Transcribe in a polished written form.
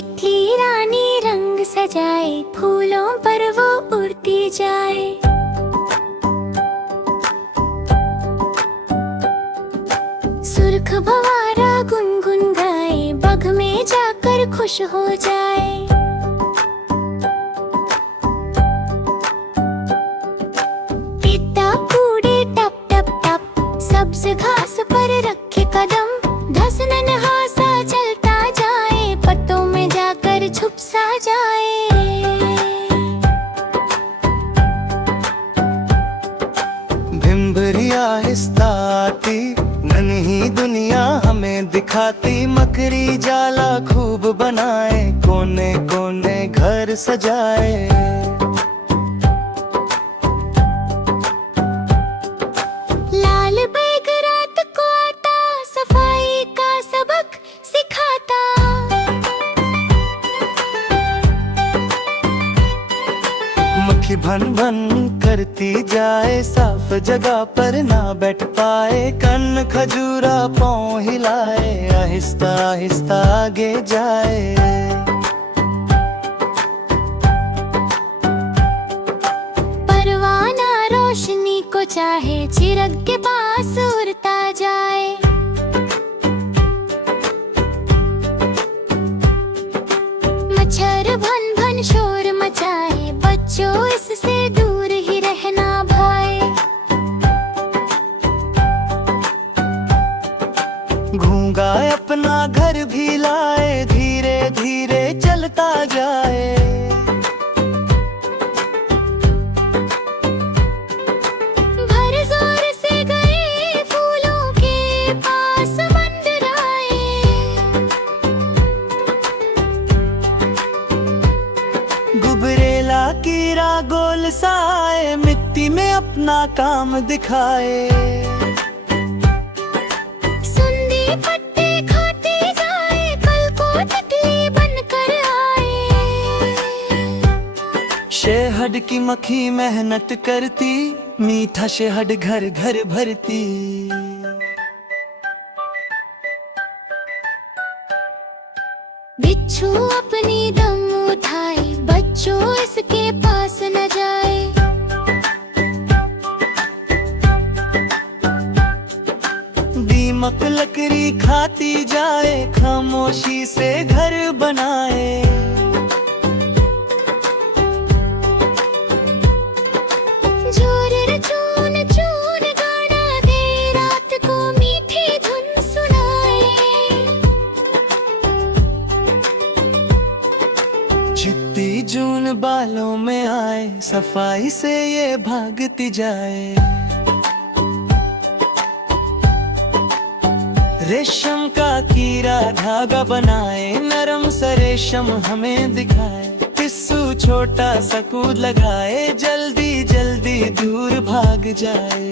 टिकली रानी रंग सजाए, फूलों पर वो उड़ती जाए। सुर्ख भंवरा गुनगुन गाए, बग में जाकर खुश हो जाए। तीता कूड़े टप टप टप, सब्ज घास पर रखे कदम। धस नन्हा सा चलता जाए, पत्तों में जाकर छुप सा जाए। भिम्भरी आहिस्ता आती, नन्ही दुनिया हमें दिखाती। मकड़ी जाला खूब बनाए, कोने कोने घर सजाए। लाल बैग रात को आता, सफाई का सबक सिखाता। मक्खी भन भन करती जाए, साफ जगह पर ना बैठ पाए। कन्न खजूरा पाँव हिलाए, आहिस्ता आहिस्ता आगे जाए। परवाना रोशनी को चाहे, चिरग के पास उड़ता जाए। मच्छर भन भन शोर मचाए, बच्चों इससे दूर ही रहना भाई। घूंगा अपना घर भी लाए, धीरे धीरे चलता जाए। भर जोर से गए फूलों के पास मंडराए। गुबरेला कीड़ा गोल सा आए, मिट्टी में अपना काम दिखाए। सुंदी पत्ते खाते जाए, कल को तितली बनकर आए। शहद की मक्खी मेहनत करती, मीठा शहद घर घर भरती। बिच्छू अपनी दम उठाए, बच्चों इसके पास न जाए। दीमक लकड़ी खाती जाए, खामोशी से घर बनाए। जोर चून चून गाना दे, रात को मीठी धुन सुनाए। चित्ती जून बालों में आए, सफाई से ये भागती जाए। रेशम का कीड़ा धागा बनाए, नरम सा रेशम हमें दिखाए। पिस्सू छोटा सा कूद लगाए, जल्दी जल्दी दूर भाग जाए।